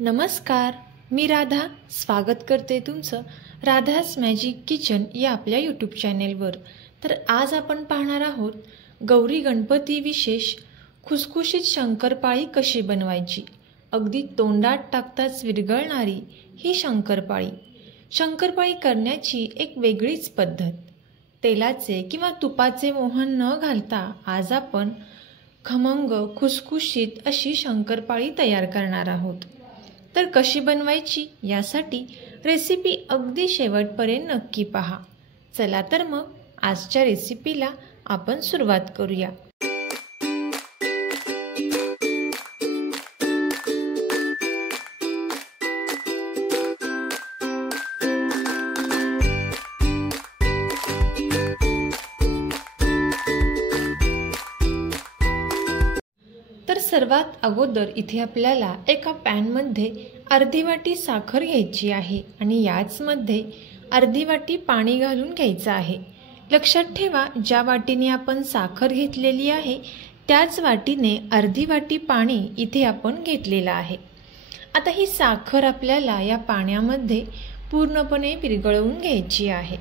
नमस्कार, मी राधा स्वागत करते तुमचं राधास मॅजिक किचन या आपल्या यूट्यूब चॅनेलवर। तर आज आपण पाहणार आहोत गौरी गणपती विशेष खुसखुशीत शंकरपाळी कशी बनवायची। अगदी तोंडात टाकताच विरघळणारी ही शंकरपाळी। शंकरपाळी करण्याची एक वेगळीच पद्धत। तेलाचे किंवा तुपाचे मोहन न घालता आज आपण खमंग खुसखुशीत अशी शंकरपाळी तयार करणार आहोत। तर कशी बनवायची यासाठी रेसिपी अगदी शेवटपर्यंत नक्की पहा। चला तर मग आजच्या रेसिपीला आपण सुरुवात करूया। तर सर्वात अगोदर इथे आपल्याला एका पॅनमध्ये अर्धी वाटी साखर घ्यायची आहे आणि याचमध्ये अर्धी वाटी पाणी घालून घ्यायचं आहे। लक्षात ठेवा, ज्या वाटीने आपण साखर घेतलेली आहे त्याच वाटीने अर्धी वाटी पाणी इथे आपण घेतलेलं आहे। आता ही साखर आपल्याला या पाण्यामध्ये पूर्णपणे विरघळवून घ्यायची आहे।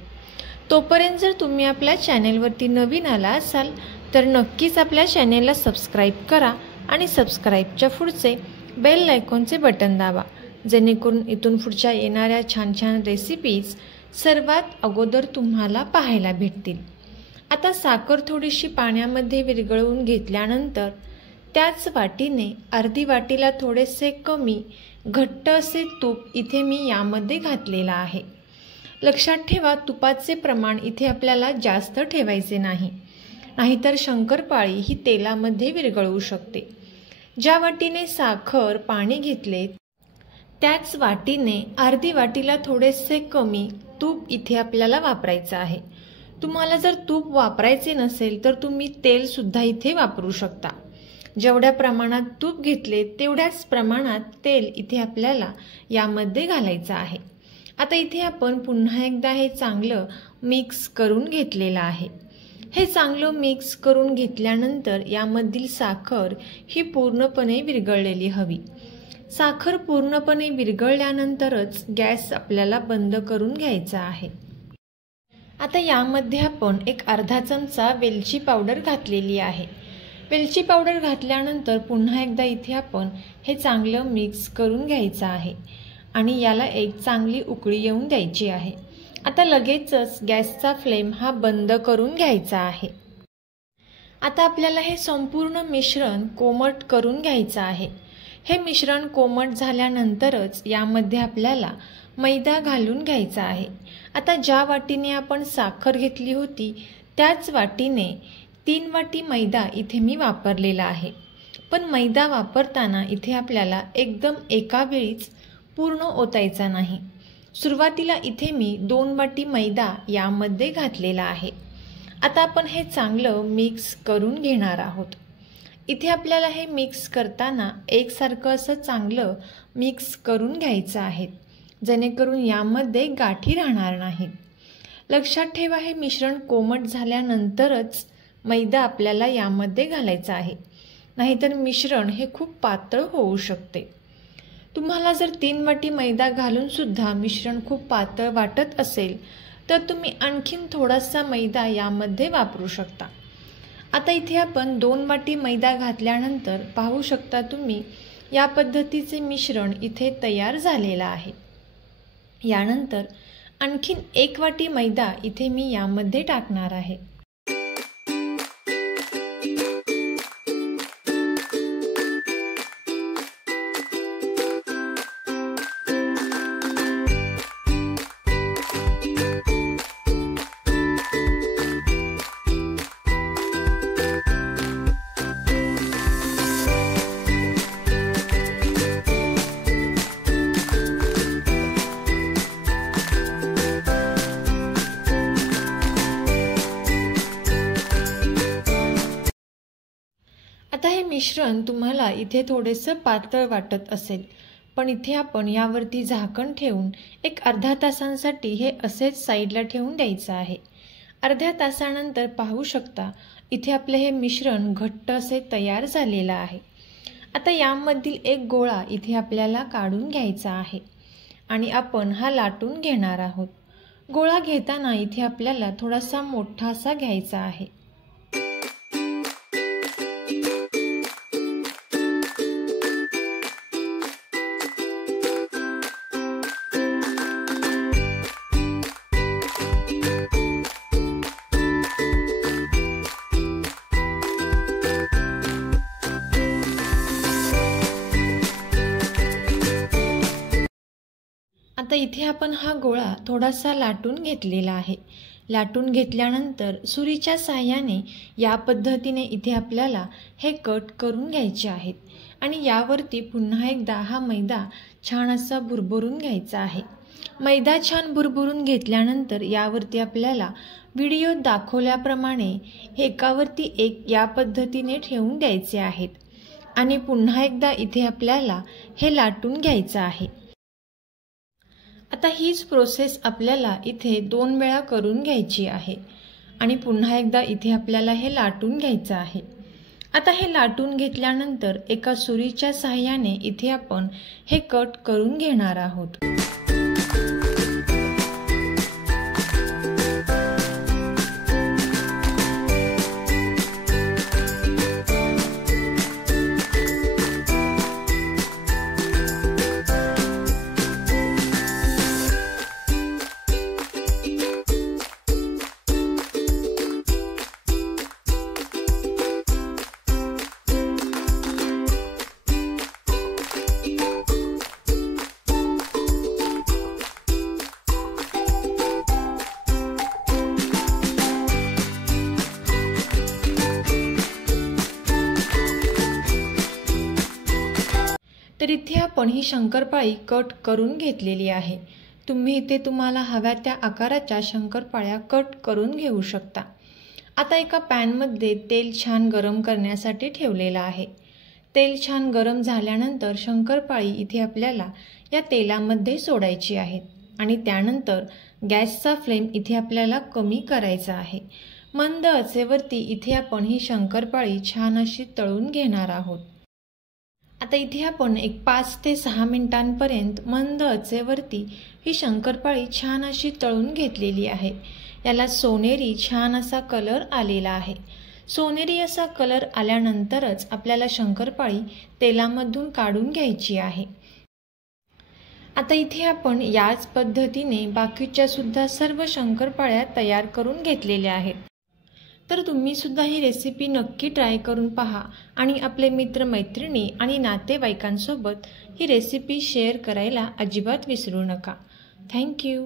तोपर्यंत जर तुम्ही आपल्या चॅनेलवरती नवीन आला असाल तर नक्कीच आपल्या चॅनेलला सबस्क्राईब करा आणि सबस्क्राईबच्या पुढचे बेल आयकॉनचे बटन दाबा, जेणेकरून इथून पुढच्या येणाऱ्या छान छान रेसिपीज सर्वात अगोदर तुम्हाला पाहायला भेटतील। आता साखर थोडीशी पाण्यामध्ये विरघळवून घेतल्यानंतर त्याच वाटीने अर्धी वाटीला थोडेसे कमी घट्ट असे तूप इथे मी यामध्ये घातलेलं आहे। लक्षात ठेवा, तुपाचे प्रमाण इथे आपल्याला जास्त ठेवायचे नाही, नाहीतर शंकरपाळी ही तेलामध्ये विरघळू शकते। ज्या वाटीने साखर पाणी घेतले त्याच वाटीने अर्धी वाटीला थोडेसे कमी तूप इथे आपल्याला वापरायचं आहे। तुम्हाला जर तूप वापरायचे नसेल तर तुम्ही तेल सुद्धा इथे वापरू शकता। जेवढ्या प्रमाणात तूप घेतले तेवढ्याच प्रमाणात तेल इथे आपल्याला यामध्ये घालायचं आहे। आता इथे आपण पुन्हा एकदा हे चांगलं मिक्स करून घेतलेलं आहे। हे चांगलं मिक्स करून घेतल्यानंतर यामधील साखर ही पूर्णपणे विरघळलेली हवी। साखर पूर्णपणे विरघळल्यानंतरच गॅस आपल्याला बंद करून घ्यायचा आहे। आता यामध्ये आपण एक अर्धा चमचा वेलची पावडर घातलेली आहे। वेलची पावडर घातल्यानंतर पुन्हा एकदा इथे आपण हे चांगलं मिक्स करून घ्यायचं आहे आणि याला एक चांगली उकळी येऊन द्यायची आहे। आता लगेचच गॅसचा फ्लेम हा बंद करून घ्यायचा आहे। आता आपल्याला हे संपूर्ण मिश्रण कोमट करून घ्यायचं आहे। हे मिश्रण कोमट झाल्यानंतरच यामध्ये आपल्याला मैदा घालून घ्यायचा आहे। आता ज्या वाटीने आपण साखर घेतली होती त्याच वाटीने 3 वाटी मैदा इथे मी वापरलेला आहे। पण मैदा वापरताना इथे आपल्याला एकदम एका वेळीच पूर्ण ओतायचा नाही। सुरुवातीला इथे मी 2 वाटी मैदा यामध्ये घातलेला आहे। आता आपण हे चांगलं मिक्स करून घेणार आहोत। इथे आपल्याला हे मिक्स करताना एकसारखं असं चांगलं मिक्स करून घ्यायचं आहे, जेणेकरून यामध्ये गाठी राहणार नाहीत। लक्षात ठेवा, हे मिश्रण कोमट झाल्यानंतरच मैदा आपल्याला यामध्ये घालायचा आहे, नाहीतर मिश्रण हे खूप पातळ होऊ शकते। तुम्हाला जर 3 वाटी मैदा घालून सुद्धा मिश्रण खूप पातळ वाटत असेल तर तुम्ही आणखीन थोडासा मैदा यामध्ये वापरू शकता। आता इथे आपण 2 वाटी मैदा घातल्यानंतर पाहू शकता तुम्ही या पद्धतीचे मिश्रण इथे तयार झालेलं आहे। यानंतर आणखीन 1 वाटी मैदा इथे मी यामध्ये टाकणार आहे। आता हे मिश्रण तुम्हाला इथे थोडेसे पातळ वाटत असेल, पण इथे आपण यावरती झाकण ठेवून एक अर्धा तासांसाठी हे असेच साईडला ठेवून द्यायचं आहे। अर्ध्या तासानंतर पाहू शकता इथे आपले हे मिश्रण घट्ट असे तयार झालेलं आहे। आता यामधील एक गोळा इथे आपल्याला काढून घ्यायचा आहे आणि आपण हा लाटून घेणार आहोत। गोळा घेताना इथे आपल्याला थोडासा मोठासा घ्यायचा आहे। आता इथे आपण हा गोळा थोडासा लाटून घेतलेला आहे। लाटून घेतल्यानंतर सुरीच्या साहाय्याने या पद्धतीने इथे आपल्याला हे कट करून घ्यायचे आहेत आणि यावरती पुन्हा एकदा हा मैदा छान असा भुरभुरून घ्यायचा आहे। मैदा छान भुरभुरून घेतल्यानंतर यावरती आपल्याला व्हिडिओत दाखवल्याप्रमाणे एकावरती एक या पद्धतीने ठेवून द्यायचे आहेत आणि पुन्हा एकदा इथे आपल्याला हे लाटून घ्यायचं आहे। आता हीच प्रोसेस आपल्याला इथे 2 वेळा करून घ्यायची आहे आणि पुन्हा एकदा इथे आपल्याला हे लाटून घ्यायचं आहे। आता हे लाटून घेतल्यानंतर एका सुरीच्या साहाय्याने इथे आपण हे कट करून घेणार आहोत। तर इथे आपण ही शंकरपाळी कट करून घेतलेली आहे। तुम्ही इथे तुम्हाला हव्या त्या आकाराच्या शंकरपाळ्या कट करून घेऊ शकता। आता एका पॅनमध्ये तेल छान गरम करण्यासाठी ठेवलेलं आहे। तेल छान गरम झाल्यानंतर शंकरपाळी इथे आपल्याला या तेलामध्ये सोडायची आहे आणि त्यानंतर गॅसचा फ्लेम इथे आपल्याला कमी करायचा आहे। मंद आचेवरती इथे आपण ही शंकरपाळी छान अशी तळून घेणार आहोत। आता इथे आपण एक 5 ते 6 मिनिटांपर्यंत मंद आचेवरती ही शंकरपाळी छान अशी तळून घेतलेली आहे। याला सोनेरी छान असा कलर आलेला आहे। सोनेरी असा कलर आल्यानंतरच आपल्याला शंकरपाळी तेलामधून काढून घ्यायची आहे। आता इथे आपण याच पद्धतीने बाकीच्या सुद्धा सर्व शंकरपाळ्या तयार करून घेतलेल्या आहेत। तर तुम्ही सुद्धा ही रेसिपी नक्की ट्राय करून पहा आणि आपले मित्र मैत्रिणी आणि नातेवाईकांसोबत ही रेसिपी शेअर करायला अजिबात विसरू नका। Thank you.